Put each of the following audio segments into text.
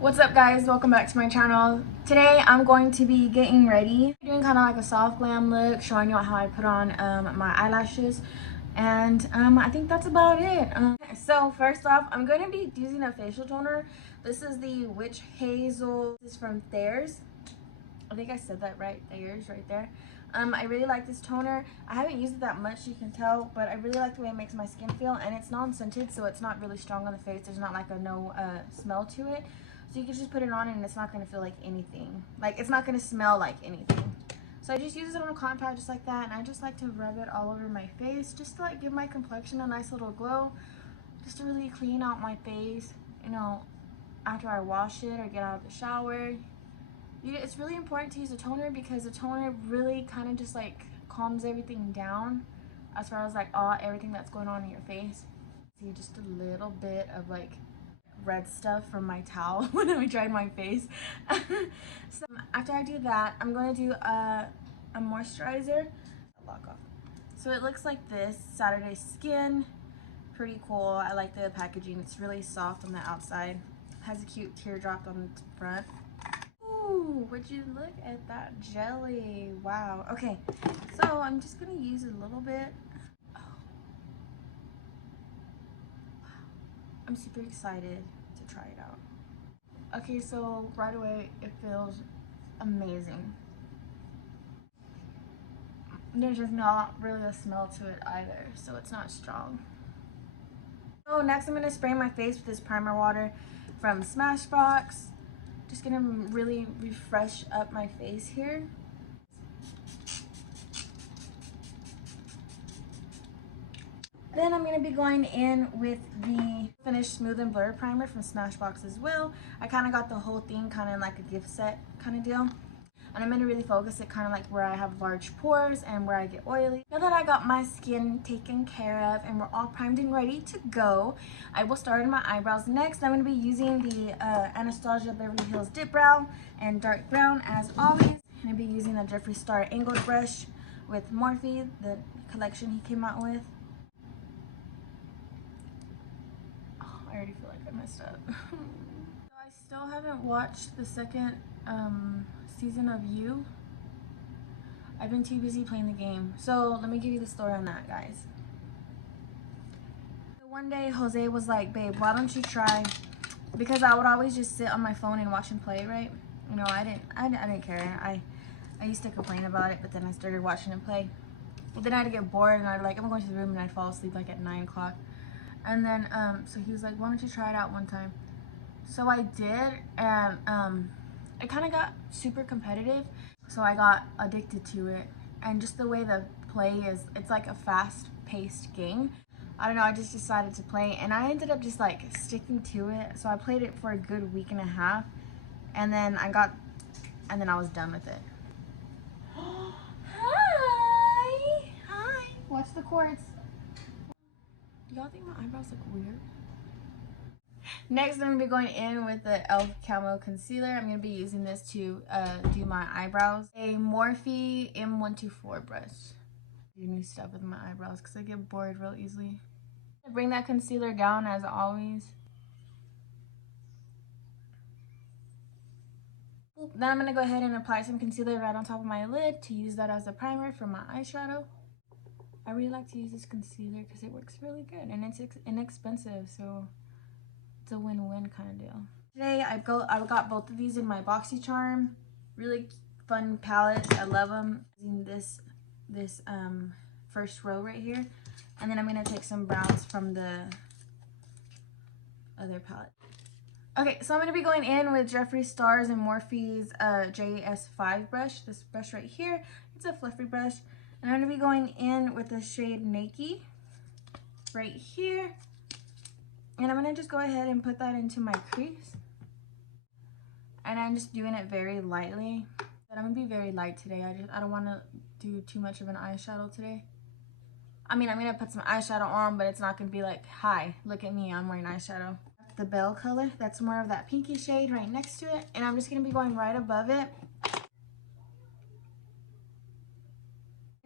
What's up guys, welcome back to my channel. Today I'm going to be getting ready, doing kind of like a soft glam look, showing you how I put on my eyelashes, and I think that's about it. So first off, I'm going to be using a facial toner. This is the Witch Hazel. This is from Thayers. I think I said that right, Thayers, right there. I really like this toner. I haven't used it that much, you can tell, but I really like the way it makes my skin feel, and it's non-scented, so it's not really strong on the face. There's not like a no smell to it. So you can just put it on and it's not going to feel like anything. Like, it's not going to smell like anything. So I just use it on a cotton pad just like that. And I just like to rub it all over my face just to like give my complexion a nice little glow. Just to really clean out my face, you know, after I wash it or get out of the shower. It's really important to use a toner because the toner really kind of just like calms everything down as far as like everything that's going on in your face. See just a little bit of like red stuff from my towel when I dried my face. So after I do that, I'm going to do a moisturizer. Lock off. So it looks like this. Saturday Skin. Pretty cool. I like the packaging. It's really soft on the outside. Has a cute teardrop on the front. Ooh, would you look at that jelly? Wow. Okay, so I'm just gonna use a little bit. I'm super excited to try it out. Okay, so right away it feels amazing. There's just not really a smell to it either, so it's not strong. So next I'm gonna spray my face with this primer water from Smashbox. Just gonna really refresh up my face here. Then I'm going to be going in with the Finish Smooth and Blur Primer from Smashbox as well. I kind of got the whole thing kind of like a gift set kind of deal. And I'm going to really focus it kind of like where I have large pores and where I get oily. Now that I got my skin taken care of and we're all primed and ready to go, I will start on my eyebrows. Next, I'm going to be using the Anastasia Beverly Hills Dip Brow and Dark Brown as always. I'm going to be using the Jeffree Star Angled Brush with Morphe, the collection he came out with. I already feel like I messed up. So I still haven't watched the second season of You. I've been too busy playing the game. So let me give you the story on that, guys. So one day Jose was like, babe, why don't you try, because I would always just sit on my phone and watch him play, right? You know, I didn't care. I used to complain about it, but then I started watching him play. But then I'd get bored and I'd like, I'm going to the room and I'd fall asleep like at 9 o'clock. And then, so he was like, why don't you try it out one time? So I did, and it kind of got super competitive. So I got addicted to it. And just the way the play is, it's like a fast-paced game. I don't know, I just decided to play, and I ended up just like sticking to it. So I played it for a good week and a half, and then I was done with it. Hi! Watch the chords. Do y'all think my eyebrows look weird? Next, I'm going to be going in with the e.l.f. Camo Concealer. I'm going to be using this to do my eyebrows. A Morphe M124 brush. Do new stuff with my eyebrows because I get bored real easily. Bring that concealer down as always. Then I'm going to go ahead and apply some concealer right on top of my lid to use that as a primer for my eyeshadow. I really like to use this concealer because it works really good and it's inexpensive, so it's a win-win kind of deal. Today I got both of these in my BoxyCharm. Really fun palette. I love them. Using this first row right here, and then I'm gonna take some browns from the other palette. Okay, so I'm gonna be going in with Jeffree Star's and Morphe's JS5 brush. This brush right here. It's a fluffy brush. And I'm going to be going in with the shade Naked right here. And I'm going to just go ahead and put that into my crease. And I'm just doing it very lightly. But I'm going to be very light today. I don't want to do too much of an eyeshadow today. I mean, I'm going to put some eyeshadow on, but it's not going to be like, hi, look at me, I'm wearing eyeshadow. The Belle color, that's more of that pinky shade right next to it. And I'm just going to be going right above it.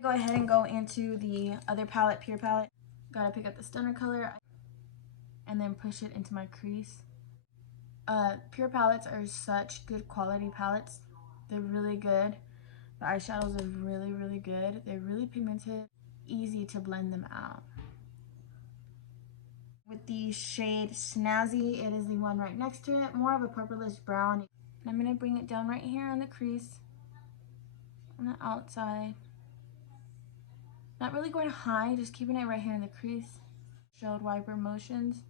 Go ahead and go into the other palette, Pure palette. Gotta pick up the Stunner color and then push it into my crease. Pure palettes are such good quality palettes. They're really good. The eyeshadows are really, really good. They're really pigmented, easy to blend them out. With the shade Snazzy, it is the one right next to it, more of a purplish brown. And I'm gonna bring it down right here on the crease, on the outside. Not really going high, just keeping it right here in the crease. Showed wiper motions.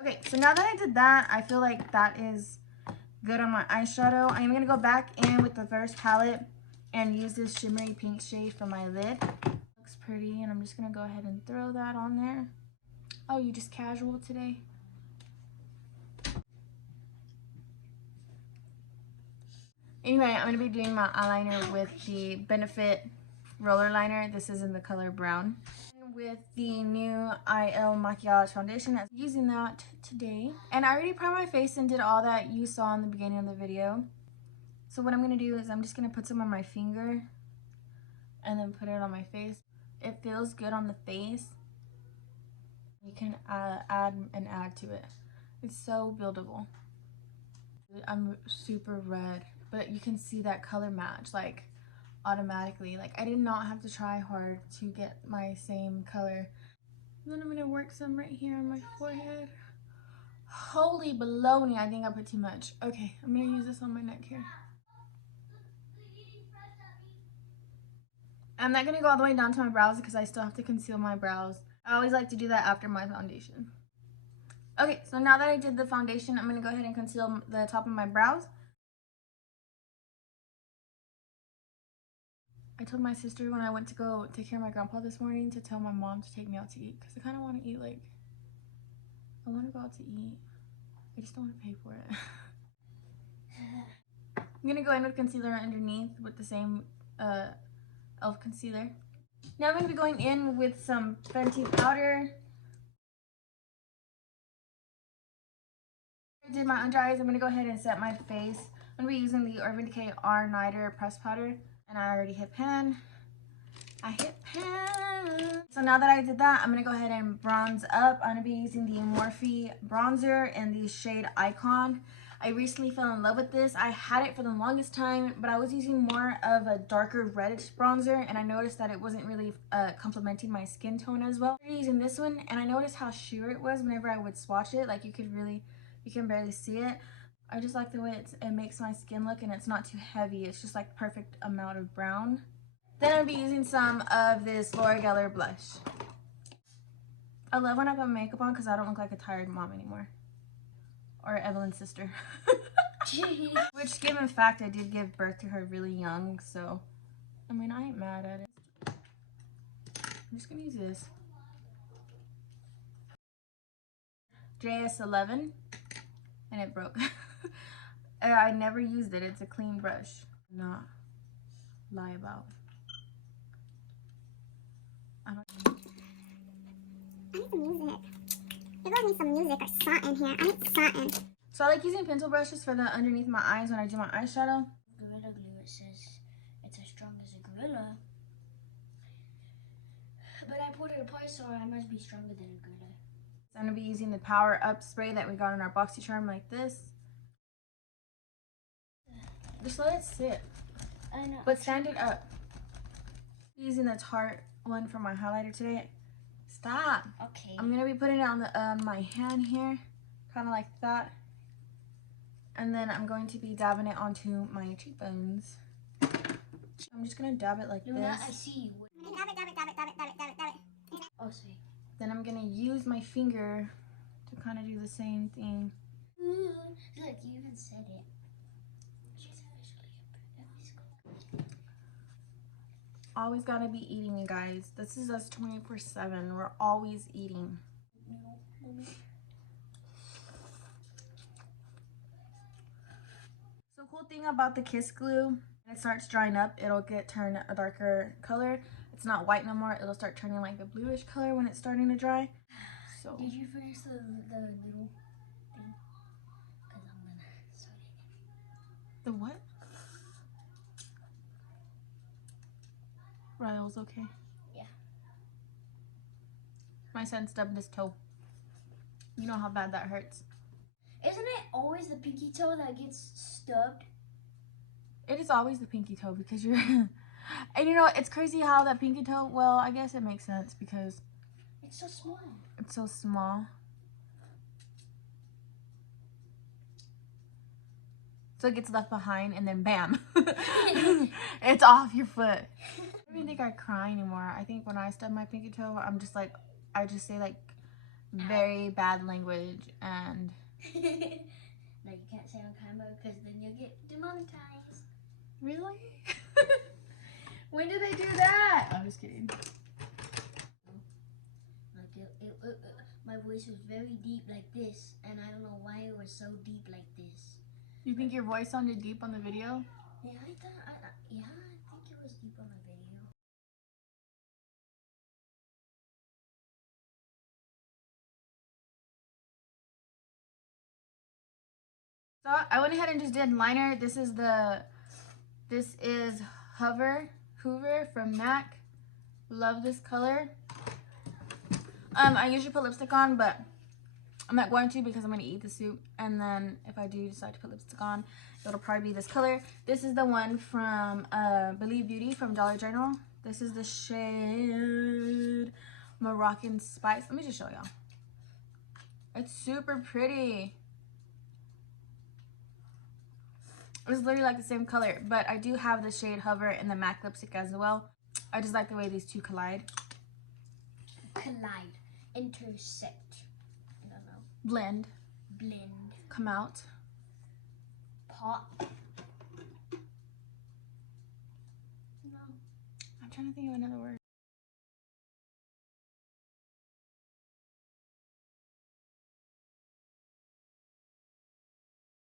Okay, so now that I did that, I feel like that is good on my eyeshadow. I'm gonna go back in with the first palette and use this shimmery pink shade for my lid. Looks pretty, and I'm just gonna go ahead and throw that on there. Oh, you just casual today? Anyway, I'm gonna be doing my eyeliner with the Benefit roller liner. This is in the color brown. With the new IL Maquillage foundation, I'm using that today. And I already primed my face and did all that you saw in the beginning of the video. So what I'm gonna do is I'm just gonna put some on my finger and then put it on my face. It feels good on the face. You can add to it. It's so buildable. I'm super red, but you can see that color match like automatically. Like I did not have to try hard to get my same color. And then I'm gonna work some right here on my forehead. Holy baloney, I think I put too much. Okay, I'm gonna use this on my neck here. I'm not gonna go all the way down to my brows because I still have to conceal my brows. I always like to do that after my foundation. Okay, so now that I did the foundation, I'm gonna go ahead and conceal the top of my brows. I told my sister when I went to go take care of my grandpa this morning to tell my mom to take me out to eat because I kind of want to eat like, I want to go out to eat. I just don't want to pay for it. I'm gonna go in with concealer underneath with the same e.l.f. concealer. Now I'm gonna be going in with some Fenty powder. I did my under eyes. I'm gonna go ahead and set my face. I'm gonna be using the Urban Decay R-Nighter pressed powder, and I already hit pan. So now that I did that, I'm gonna go ahead and bronze up. I'm gonna be using the Morphe bronzer in the shade Icon. I recently fell in love with this. I had it for the longest time, but I was using more of a darker reddish bronzer, and I noticed that it wasn't really complementing my skin tone as well. I'm using this one, and I noticed how sheer it was whenever I would swatch it. Like you can barely see it. I just like the way it makes my skin look, and it's not too heavy. It's just like perfect amount of brown. Then I'll be using some of this Laura Geller blush. I love when I put makeup on because I don't look like a tired mom anymore. Or Evelyn's sister. Which, given fact, I did give birth to her really young, so I mean, I ain't mad at it. I'm just gonna use this. JS11, and it broke. I never used it. It's a clean brush. Not lie about. I need some music. There goes me some music or something here. I need something. So I like using pencil brushes for the underneath my eyes when I do my eyeshadow. Gorilla Glue, it says it's as strong as a gorilla. But I pulled it apart, so I must be stronger than a gorilla. So I'm going to be using the Power Up spray that we got in our BoxyCharm like this. Just let it sit. I know. But stand it up. Using the Tarte one for my highlighter today. Stop. Okay. I'm going to be putting it on the my hand here. Kind of like that. And then I'm going to be dabbing it onto my cheekbones. I'm just going to dab it like this. I see you. Dab it. Oh, sorry. Then I'm going to use my finger to kind of do the same thing. Ooh, look, you even said it. She's officially Always got to be eating, you guys. This is us 24/7. We're always eating. So cool thing about the Kiss Glue, when it starts drying up, it'll turn a darker color. It's not white no more. It'll start turning like a bluish color when it's starting to dry. So Did you finish the little thing? Because I'm gonna start it. the what? Ryle's okay. Yeah. My son stubbed his toe. You know how bad that hurts. Isn't it always the pinky toe that gets stubbed? It is always the pinky toe because you're... And you know, it's crazy how that pinky toe, well, I guess it makes sense because... It's so small. It's so small. So it gets left behind and then bam. It's off your foot. I don't even think I cry anymore. I think when I stub my pinky toe, I'm just like, I just say like very bad language and... No, you can't say on camera because then you'll get demonetized. Really? When did they do that? I'm just kidding. Like my voice was very deep like this, and I don't know why it was so deep like this. You think your voice sounded deep on the video? Yeah, I think it was deep on my video. So I went ahead and just did liner. This is Hoover from MAC. Love this color. I usually put lipstick on, but I'm not going to because I'm going to eat the soup. And then if I do decide to put lipstick on, it'll probably be this color. This is the one from Believe Beauty from Dollar General. This is the shade Moroccan Spice. Let me just show y'all. It's super pretty. It's literally like the same color, but I do have the shade Hover in the MAC lipstick as well. I just like the way these two collide. Collide. Intersect. I don't know. Blend. Blend. Come out. Pop. No. I'm trying to think of another word.